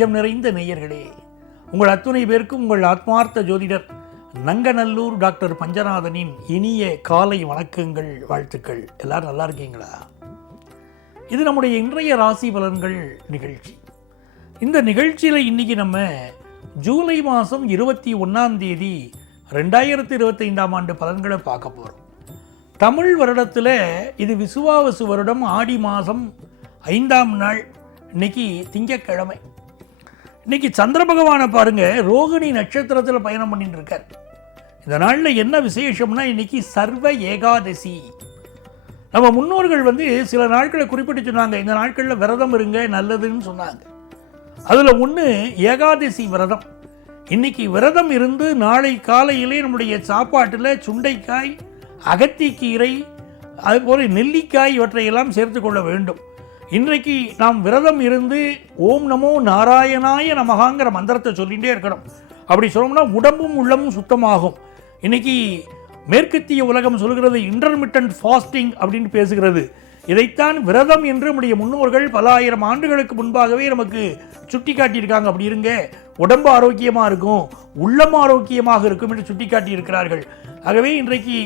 நெஞ்சம் நிறைந்த நேயர்களே, உங்கள் அத்துணை பேருக்கும் உங்கள் ஆத்மார்த்த ஜோதிடர் நங்கநல்லூர் டாக்டர் பஞ்சநாதனின் இனிய காலை வணக்கங்கள், வாழ்த்துக்கள். எல்லாரும் நல்லா இருக்கீங்களா? இது நம்முடைய இன்றைய ராசி பலன்கள் நிகழ்ச்சி. இந்த நிகழ்ச்சியில் இன்னைக்கு நம்ம ஜூலை மாதம் 21ஆம் தேதி 2025ஆம் ஆண்டு பலன்களை பார்க்க போகிறோம். தமிழ் வருடத்தில் இது விசுவாவசு வருடம், ஆடி மாதம் 5ஆம் நாள். இன்னைக்கு திங்கட்கிழமை. இன்னைக்கு சந்திர பகவானை பாருங்க, ரோகிணி நட்சத்திரத்தில் பயணம் பண்ணிட்டு இருக்கார். இந்த நாளில் என்ன விசேஷம்னா, இன்னைக்கு சர்வ ஏகாதசி. நம்ம முன்னோர்கள் சில நாட்களை குறிப்பிட்டு சொன்னாங்க, இந்த நாட்களில் விரதம் இருங்க நல்லதுன்னு சொன்னாங்க. அதில் ஒன்று ஏகாதசி விரதம். இன்னைக்கு விரதம் இருந்து நாளை காலையிலே நம்முடைய சாப்பாட்டில் சுண்டைக்காய், அகத்திக்கீரை, அதுபோல் நெல்லிக்காய் இவற்றையெல்லாம் சேர்த்து கொள்ள வேண்டும். இன்றைக்கு நாம் விரதம் இருந்து ஓம் நமோ நாராயணாய நமகாங்கிற மந்திரத்தை சொல்லிகிட்டே இருக்கணும். அப்படி சொல்லணும்னா உடம்பும் உள்ளமும் சுத்தமாகும். இன்னைக்கு மேற்கத்திய உலகம் சொல்கிறது இன்டர்மிட்டன்ட் ஃபாஸ்டிங் அப்படின்னு பேசுகிறது. இதைத்தான் விரதம் என்று நம்முடைய முன்னோர்கள் பல ஆயிரம் ஆண்டுகளுக்கு முன்பாகவே நமக்கு சுட்டி காட்டியிருக்காங்க. அப்படி இருங்க, உடம்பு ஆரோக்கியமாக இருக்கும், உள்ளம் ஆரோக்கியமாக இருக்கும் என்று சுட்டி காட்டியிருக்கிறார்கள். ஆகவே இன்றைக்கு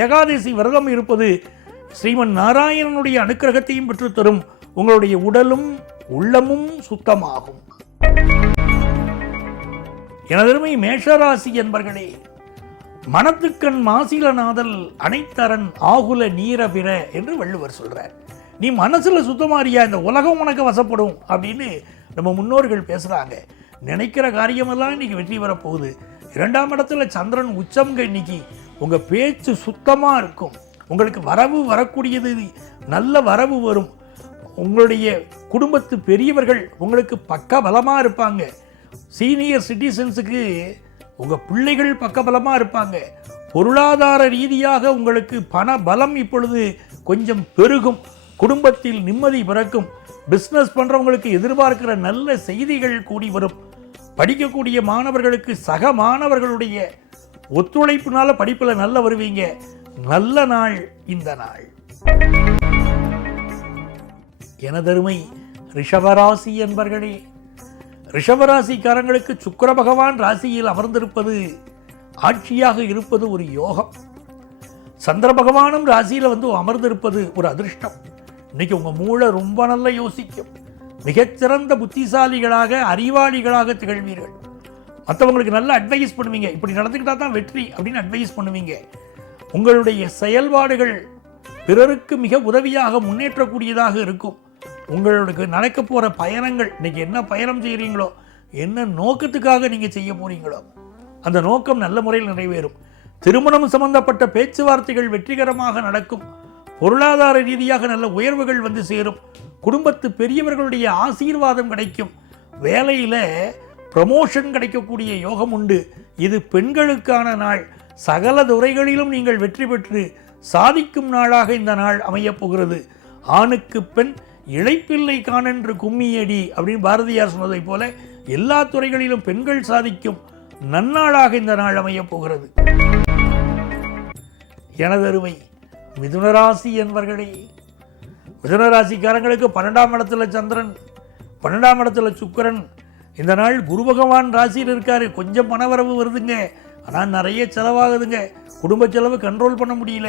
ஏகாதசி விரதம் இருப்பது ஸ்ரீமன் நாராயணனுடைய அனுக்கிரகத்தையும் பெற்றுத்தரும். உங்களுடைய உடலும் உள்ளமும் சுத்தமாகும். எனதருமை மேஷராசி என்பர்களே, மனத்துக்கண் மாசிலநாதல் அனைத்தரன் ஆகுல நீரபிற என்று வள்ளுவர் சொல்றார். நீ மனசுல சுத்தமாரியா, இந்த உலகம் உனக்கு வசப்படும் அப்படின்னு நம்ம முன்னோர்கள் பேசுறாங்க. நினைக்கிற காரியமெல்லாம் இன்னைக்கு வெற்றி வரப்போகுது. 2ஆம் இடத்துல சந்திரன் உச்சம்ங்க. இன்னைக்கு உங்க பேச்சு சுத்தமா இருக்கும். உங்களுக்கு வரவு வரக்கூடியது, நல்ல வரவு வரும். உங்களுடைய குடும்பத்து பெரியவர்கள் உங்களுக்கு பக்க பலமாக இருப்பாங்க. சீனியர் சிட்டிசன்ஸுக்கு உங்கள் பிள்ளைகள் பக்க பலமாக இருப்பாங்க. பொருளாதார ரீதியாக உங்களுக்கு பண பலம் இப்பொழுது கொஞ்சம் பெருகும். குடும்பத்தில் நிம்மதி பிறக்கும். பிஸ்னஸ் பண்ணுறவங்களுக்கு எதிர்பார்க்கிற நல்ல செய்திகள் கூடி வரும். படிக்கக்கூடிய மாணவர்களுக்கு சக மாணவர்களுடைய ஒத்துழைப்புனால படிப்பில் நல்ல வருவீங்க. நல்ல நாள் இந்த நாள். எனதருமை ரிஷபராசி என்பர்களே, ரிஷபராசிக்காரங்களுக்கு சுக்கிர பகவான் ராசியில் அமர்ந்திருப்பது, ஆட்சியாக இருப்பது ஒரு யோகம். சந்திர பகவானும் ராசியில் அமர்ந்திருப்பது ஒரு அதிர்ஷ்டம். இன்னைக்கு உங்க மூளை ரொம்ப நல்லா யோசிக்கும். மிகச்சிறந்த புத்திசாலிகளாக, அறிவாளிகளாக திகழ்வீர்கள். மற்றவங்களுக்கு நல்ல அட்வைஸ் பண்ணுவீங்க. இப்படி நடந்துக்கிட்டா தான் வெற்றி அப்படின்னு அட்வைஸ் பண்ணுவீங்க. உங்களுடைய செயல்பாடுகள் பிறருக்கு மிக உதவியாக, முன்னேற்றக்கூடியதாக இருக்கும். உங்களுக்கு நடக்க போகிற பயணங்கள், இன்னைக்கு என்ன பயணம் செய்கிறீங்களோ, என்ன நோக்கத்துக்காக நீங்கள் செய்ய போறீங்களோ, அந்த நோக்கம் நல்ல முறையில் நிறைவேறும். திருமணம் சம்பந்தப்பட்ட பேச்சுவார்த்தைகள் வெற்றிகரமாக நடக்கும். பொருளாதார ரீதியாக நல்ல உயர்வுகள் சேரும். குடும்பத்து பெரியவர்களுடைய ஆசீர்வாதம் கிடைக்கும். வேலையில் ப்ரமோஷன் கிடைக்கக்கூடிய யோகம் உண்டு. இது பெண்களுக்கான நாள். சகல துறைகளிலும் நீங்கள் வெற்றி பெற்று சாதிக்கும் நாளாக இந்த நாள் அமையப் போகிறது. ஆணுக்கு பெண் இளைப்பில்லை காணென்று கும்மியடி அப்படின்னு பாரதியார் சொன்னதை போல எல்லா துறைகளிலும் பெண்கள் சாதிக்கும் நன்னாளாக இந்த நாள் அமையப் போகிறது. எனதருமை மிதுனராசி என்பர்களே, மிதுனராசிக்காரங்களுக்கு 12ஆம் இடத்துல சந்திரன், 12ஆம் இடத்துல சுக்கிரன். இந்த நாள் குரு பகவான் ராசியில் இருக்காரு. கொஞ்சம் பணவரவு வருதுங்க, ஆனால் நிறைய செலவாகுதுங்க. குடும்ப செலவு கண்ட்ரோல் பண்ண முடியல.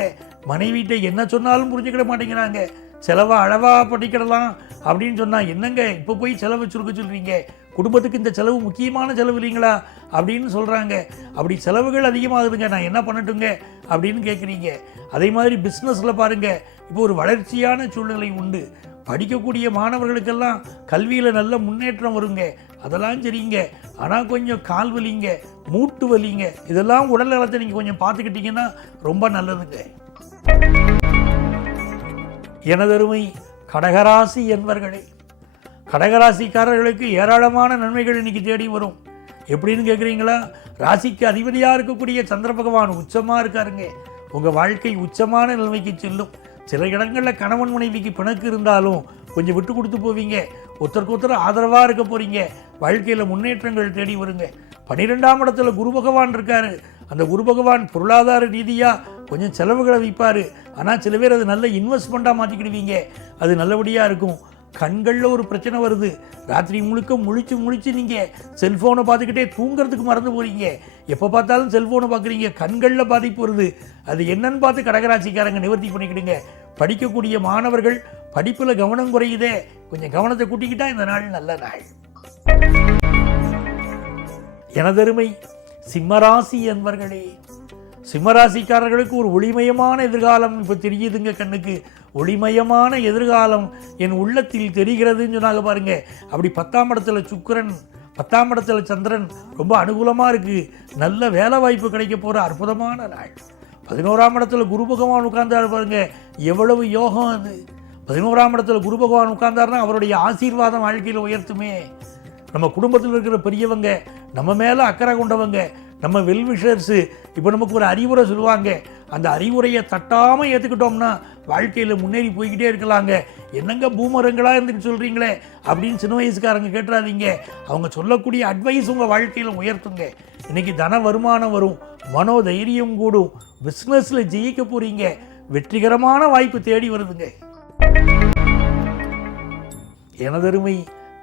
மனைவிட்ட என்ன சொன்னாலும் புரிஞ்சுக்கிட மாட்டேங்கிறாங்க. செலவை அளவாக படிக்கிடலாம் அப்படின்னு சொன்னால், என்னங்க இப்போ போய் செலவு சுருக்க சொல்கிறீங்க, குடும்பத்துக்கு இந்த செலவு முக்கியமான செலவு இல்லைங்களா அப்படின்னு சொல்கிறாங்க. அப்படி செலவுகள் அதிகமாகுதுங்க, நான் என்ன பண்ணட்டுங்க அப்படின்னு கேட்குறீங்க. அதே மாதிரி பிஸ்னஸில் பாருங்கள், இப்போ ஒரு வளர்ச்சியான சூழ்நிலை உண்டு. படிக்கக்கூடிய மாணவர்களுக்கெல்லாம் கல்வியில் நல்ல முன்னேற்றம் வருங்க. அதெல்லாம் சரிங்க. ஆனால் கொஞ்சம் கால் வலிங்க, மூட்டு வலிங்க, இதெல்லாம் உடல் நலத்தை நீங்கள் கொஞ்சம் பார்த்துக்கிட்டிங்கன்னா ரொம்ப நல்லதுங்க. எனதருமை கடகராசி என்பர்களே, கடகராசிக்காரர்களுக்கு ஏராளமான நன்மைகள் இன்னைக்கு தேடி வரும். எப்படின்னு கேட்குறீங்களா? ராசிக்கு அதிபதியாக இருக்கக்கூடிய சந்திர பகவான் உச்சமாக இருக்காருங்க. உங்கள் வாழ்க்கை உச்சமான நிலைமைக்கு செல்லும். சில இடங்களில் கணவன் மனைவிக்கு பிணக்கு இருந்தாலும் கொஞ்சம் விட்டு கொடுத்து போவீங்க. ஒருத்தருக்கு ஒருத்தர் ஆதரவாக இருக்க போகிறீங்க. வாழ்க்கையில் முன்னேற்றங்கள் தேடி வருங்க. 12ஆம் இடத்துல குரு பகவான் இருக்காரு. அந்த குரு பகவான் பொருளாதார ரீதியாக கொஞ்சம் செலவுகளை வைப்பார். ஆனால் சில பேர் அது நல்ல இன்வெஸ்ட்மெண்ட்டாக மாற்றிக்கிடுவீங்க. அது நல்லபடியாக இருக்கும். கண்களில் ஒரு பிரச்சனை வருது. ராத்திரி முழுக்க முழிச்சு நீங்கள் செல்ஃபோனை பார்த்துக்கிட்டே தூங்குறதுக்கு மறந்து போகிறீங்க. எப்போ பார்த்தாலும் செல்ஃபோனை பார்க்குறீங்க, கண்களில் பாதிப்பு வருது. அது என்னன்னு பார்த்து கடகராசிக்காரங்க நிவர்த்தி பண்ணிக்கிடுங்க. படிக்கக்கூடிய மாணவர்கள் படிப்பில் கவனம் குறையுதே, கொஞ்சம் கவனத்தை கூட்டிக்கிட்டா இந்த நாள் நல்ல நாள். எனதருமை சிம்மராசி என்பர்களே, சிம்மராசிக்காரர்களுக்கு ஒரு ஒளிமயமான எதிர்காலம் இப்போ தெரியுதுங்க. கண்ணுக்கு ஒளிமயமான எதிர்காலம் என் உள்ளத்தில் தெரிகிறதுன்னு சொன்னாங்க பாருங்க. அப்படி 10ஆம் இடத்துல சுக்கிரன், 10ஆம் இடத்துல சந்திரன் ரொம்ப அனுகூலமாக இருக்குது. நல்ல வேலை வாய்ப்பு கிடைக்க போகிற அற்புதமான நாள். 11ஆம் இடத்துல குரு பகவான் உட்கார்ந்தாரு பாருங்க, எவ்வளவு யோகம் அது. 11ஆம் இடத்துல குரு பகவான் உட்கார்ந்தாருன்னா அவருடைய ஆசீர்வாதம் வாழ்க்கையில் உயர்த்துமே. நம்ம குடும்பத்தில் இருக்கிற பெரியவங்க, நம்ம மேலே அக்கறை கொண்டவங்க, நம்ம வெல்விஷர்ஸு இப்போ நமக்கு ஒரு அறிவுரை சொல்லுவாங்க. அந்த அறிவுரையை தட்டாமல் ஏற்றுக்கிட்டோம்னா வாழ்க்கையில் முன்னேறி போய்கிட்டே இருக்கலாங்க. என்னங்க பூமரங்களாக இருந்துட்டு சொல்கிறீங்களே அப்படின்னு சின்ன வயசுக்காரங்க கேட்டுறாதீங்க. அவங்க சொல்லக்கூடிய அட்வைஸ் உங்கள் வாழ்க்கையில் உயர்த்துங்க. இன்றைக்கி தன வருமானம் வரும், மனோ தைரியம் கூடும், பிஸ்னஸில் ஜெயிக்க போகிறீங்க, வெற்றிகரமான வாய்ப்பு தேடி வருதுங்க. எனதருமை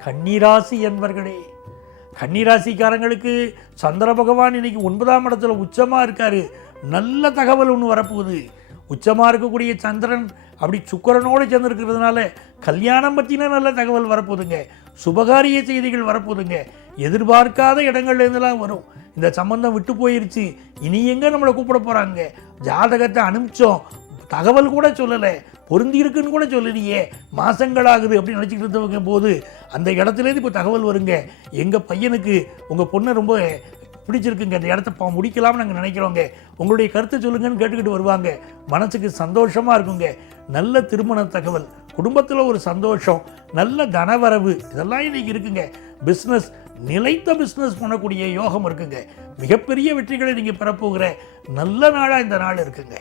கன்னிராசி என்பர்களே, கன்னிராசிக்காரங்களுக்கு சந்திர பகவான் இன்னைக்கு 9ஆம் இடத்துல உச்சமாக இருக்காரு. நல்ல தகவல் ஒன்று வரப்போகுது. உச்சமாக இருக்கக்கூடிய சந்திரன் அப்படி சுக்கிரனோடு சேர்ந்துருக்கிறதுனால கல்யாணம் பற்றின நல்ல தகவல் வரப்போகுதுங்க. சுபகாரிய செய்திகள் வரப்போகுதுங்க. எதிர்பார்க்காத இடங்கள்லேருந்துலாம் வரும். இந்த சம்பந்தம் விட்டு போயிருச்சு, இனி எங்கே நம்மளை கூப்பிட போகிறாங்க, ஜாதகத்தை அனுப்பிச்சோம், தகவல் கூட சொல்லலை, பொருந்தி இருக்குன்னு கூட சொல்லலையே, மாசங்களாகுது அப்படின்னு நினச்சிக்கிட்டு இருந்தவங்க போது அந்த இடத்துலேருந்து இப்போ தகவல் வருங்க. எங்கள் பையனுக்கு உங்கள் பொண்ணை ரொம்ப பிடிச்சிருக்குங்க, அந்த இடத்த முடிக்கலாம்னு நாங்கள் நினைக்கிறோங்க, உங்களுடைய கருத்தை சொல்லுங்கன்னு கேட்டுக்கிட்டு வருவாங்க. மனசுக்கு சந்தோஷமாக இருக்குங்க. நல்ல திருமண தகவல், குடும்பத்தில் ஒரு சந்தோஷம், நல்ல தனவரவு, இதெல்லாம் இன்னைக்கு இருக்குங்க. பிஸ்னஸ், நிலைத்த பிஸ்னஸ் பண்ணக்கூடிய யோகம் இருக்குங்க. மிகப்பெரிய வெற்றிகளை நீங்கள் பெறப்போகிற நல்ல நாளாக இந்த நாள் இருக்குங்க.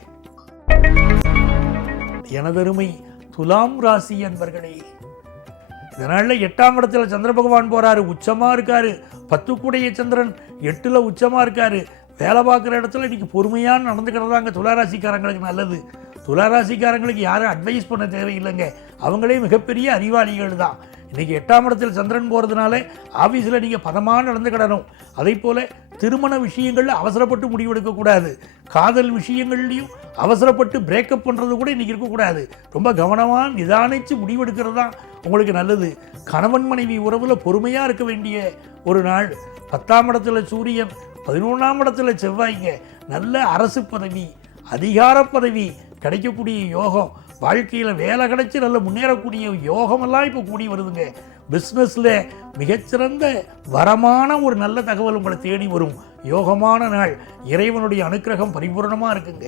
எனதருமை துலாம் ராசி என்பர்களே, இதனால 8ஆம் இடத்துல சந்திர பகவான் போறாரு, உச்சமா இருக்காரு. 10 கூடைய சந்திரன் 8ல் உச்சமா இருக்காரு. வேலை பார்க்குற இடத்துல இன்னைக்கு பொறுமையாக நடந்துக்கிறதாங்க துளாராசிக்காரங்களுக்கு நல்லது. துளாராசிக்காரங்களுக்கு யாரும் அட்வைஸ் பண்ண தேவையில்லைங்க, அவங்களே மிகப்பெரிய அறிவாளிகள் தான். இன்றைக்கி 8ஆம் இடத்தில் சந்திரன் போகிறதுனால ஆஃபீஸில் நீங்கள் பதமாக நடந்துக்கிடணும். அதே போல் திருமண விஷயங்களில் அவசரப்பட்டு முடிவெடுக்கக்கூடாது. காதல் விஷயங்கள்லையும் அவசரப்பட்டு பிரேக்கப் பண்ணுறது கூட இன்றைக்கி இருக்கக்கூடாது. ரொம்ப கவனமாக நிதானித்து முடிவெடுக்கிறது தான் உங்களுக்கு நல்லது. கணவன் மனைவி உறவில் பொறுமையாக இருக்க வேண்டிய ஒரு நாள். 10ஆம் இடத்துல சூரியன், 11ஆம் இடத்துல செவ்வாய்ங்க. நல்ல அரசு பதவி, அதிகார பதவி கிடைக்கக்கூடிய யோகம், வாழ்க்கையில் வேலை கிடைச்சி நல்ல முன்னேறக்கூடிய யோகமெல்லாம் இப்போ கூடி வருதுங்க. பிஸ்னஸில் மிகச்சிறந்த வரமான ஒரு நல்ல தகவல் உங்களை தேடி வரும். யோகமான நாள். இறைவனுடைய அனுக்கிரகம் பரிபூர்ணமாக இருக்குங்க.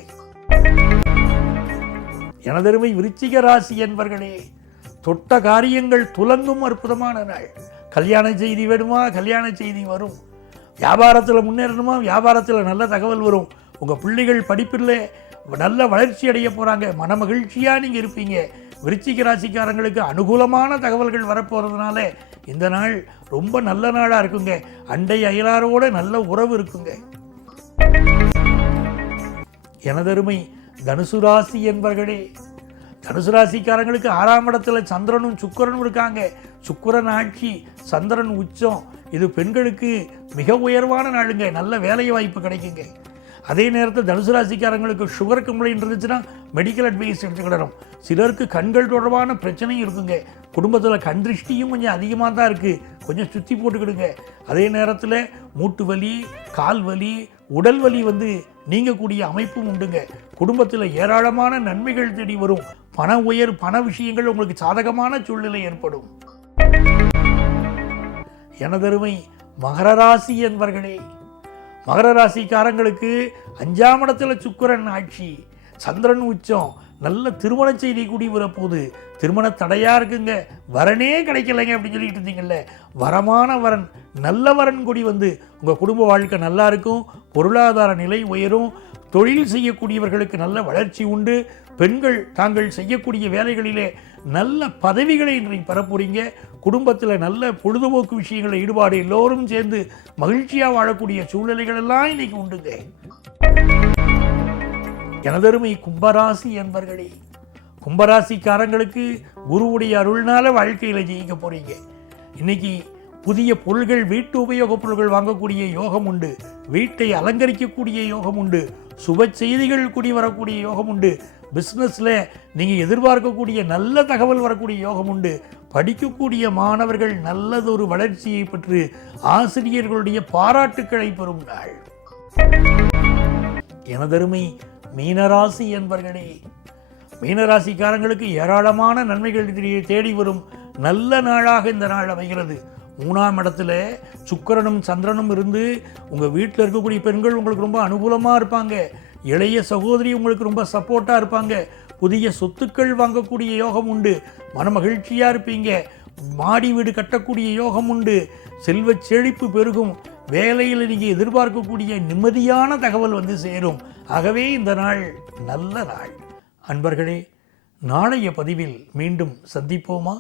எனதருமை விருச்சிக ராசி என்பர்களே, தொட்ட காரியங்கள் துலங்கும் அற்புதமான நாள். கல்யாண செய்தி வேணுமா, கல்யாண செய்தி வரும். வியாபாரத்தில் முன்னேறணுமா, வியாபாரத்தில் நல்ல தகவல் வரும். உங்கள் பிள்ளைகள் படிப்பில் நல்ல வளர்ச்சி அடைய போகிறாங்க. மன மகிழ்ச்சியாக நீங்கள் இருப்பீங்க. விருச்சிக ராசிக்காரங்களுக்கு அனுகூலமான தகவல்கள் வரப்போகிறதுனால இந்த நாள் ரொம்ப நல்ல நாளாக இருக்குங்க. அண்டை அயலாரோட நல்ல உறவு இருக்குங்க. எனதருமை தனுசு ராசி என்பர்களே, தனுசு ராசிக்காரங்களுக்கு 6ஆம் இடத்துல சந்திரனும் சுக்கிரனும் இருக்காங்க. சுக்கிரன் ஆட்சி, சந்திரன் உச்சம். இது பெண்களுக்கு மிக உயர்வான நாளுங்க. நல்ல வேலை வாய்ப்பு கிடைக்குங்க. அதே நேரத்தில் தனுசு ராசிக்காரங்களுக்கு சுகர் கம்ப்ளைண்ட் இருந்துச்சுன்னா மெடிக்கல் அட்வைஸ் எடுத்துக்கிடணும். சிலருக்கு கண்கள் தொடர்பான பிரச்சனையும் இருக்குங்க. குடும்பத்தில் கண் திருஷ்டியும் கொஞ்சம் அதிகமாக தான் இருக்குது, கொஞ்சம் சுற்றி போட்டுக்கிடுங்க. அதே நேரத்தில் மூட்டு வலி, கால் வலி, உடல் வலி நீங்கக்கூடிய அமைப்பும் உண்டுங்க. குடும்பத்தில் ஏராளமான நன்மைகள் தேடி வரும். பண விஷயங்கள் உங்களுக்கு சாதகமான சூழ்நிலை ஏற்படும். எனதருமை மகர ராசி என்பர்களே, மகர ராசிக்காரங்களுக்கு 5ஆம் இடத்துல சுக்கிரன் ஆட்சி, சந்திரன் உச்சம். நல்ல திருமண செய்தி கூடி வரப்போகுது. திருமண தடையாக இருக்குங்க, வரனே கிடைக்கலைங்க அப்படின்னு சொல்லிட்டு இருந்தீங்கல்ல, வரமான வரன், நல்ல வரன் கூடி உங்கள் குடும்ப வாழ்க்கை நல்லா இருக்கும். பொருளாதார நிலை உயரும். தொழில் செய்யக்கூடியவர்களுக்கு நல்ல வளர்ச்சி உண்டு. பெண்கள் தாங்கள் செய்யக்கூடிய வேலைகளிலே நல்ல பதவிகளை இன்றைக்கு பெறப்போறீங்க. குடும்பத்தில் நல்ல பொழுதுபோக்கு விஷயங்களில் ஈடுபாடு, எல்லோரும் சேர்ந்து மகிழ்ச்சியாக வாழக்கூடிய சூழ்நிலைகள் எல்லாம் இன்னைக்கு உண்டுங்க. எனதருமை கும்பராசி என்பர்களே, கும்பராசிக்காரங்களுக்கு குருவுடைய அருள்னால வாழ்க்கையில் ஜெயிக்க போறீங்க. இன்னைக்கு புதிய பொருள்கள், வீட்டு உபயோகப் பொருள்கள் வாங்கக்கூடிய யோகம் உண்டு. வீட்டை அலங்கரிக்கக்கூடிய யோகம் உண்டு. சுப செய்திகள் கூடி வரக்கூடிய யோகம் உண்டு. பிஸ்னஸில் நீங்கள் எதிர்பார்க்கக்கூடிய நல்ல தகவல் வரக்கூடிய யோகம் உண்டு. படிக்கக்கூடிய மாணவர்கள் நல்லதொரு வளர்ச்சியை பெற்று ஆசிரியர்களுடைய பாராட்டுக்களை பெறும் நாள். எனதருமை மீனராசி என்பர்களே, மீனராசிக்காரங்களுக்கு ஏராளமான நன்மைகள் தேடி வரும் நல்ல நாளாக இந்த நாள் அமைகிறது. 3ஆம் இடத்துல சுக்கிரனும் சந்திரனும் இருந்து உங்கள் வீட்டில் இருக்கக்கூடிய பெண்கள் உங்களுக்கு ரொம்ப அனுகூலமாக இருப்பாங்க. இளைய சகோதரி உங்களுக்கு ரொம்ப சப்போர்ட்டாக இருப்பாங்க. புதிய சொத்துக்கள் வாங்கக்கூடிய யோகம் உண்டு. மனமகிழ்ச்சியாக இருப்பீங்க. மாடி வீடு கட்டக்கூடிய யோகம் உண்டு. செல்வ செழிப்பு பெருகும். வேலையில் நீங்கள் எதிர்பார்க்கக்கூடிய நிம்மதியான தகவல் வந்து சேரும். ஆகவே இந்த நாள் நல்ல நாள். அன்பர்களே, நாளைய பதிவில் மீண்டும் சந்திப்போமா?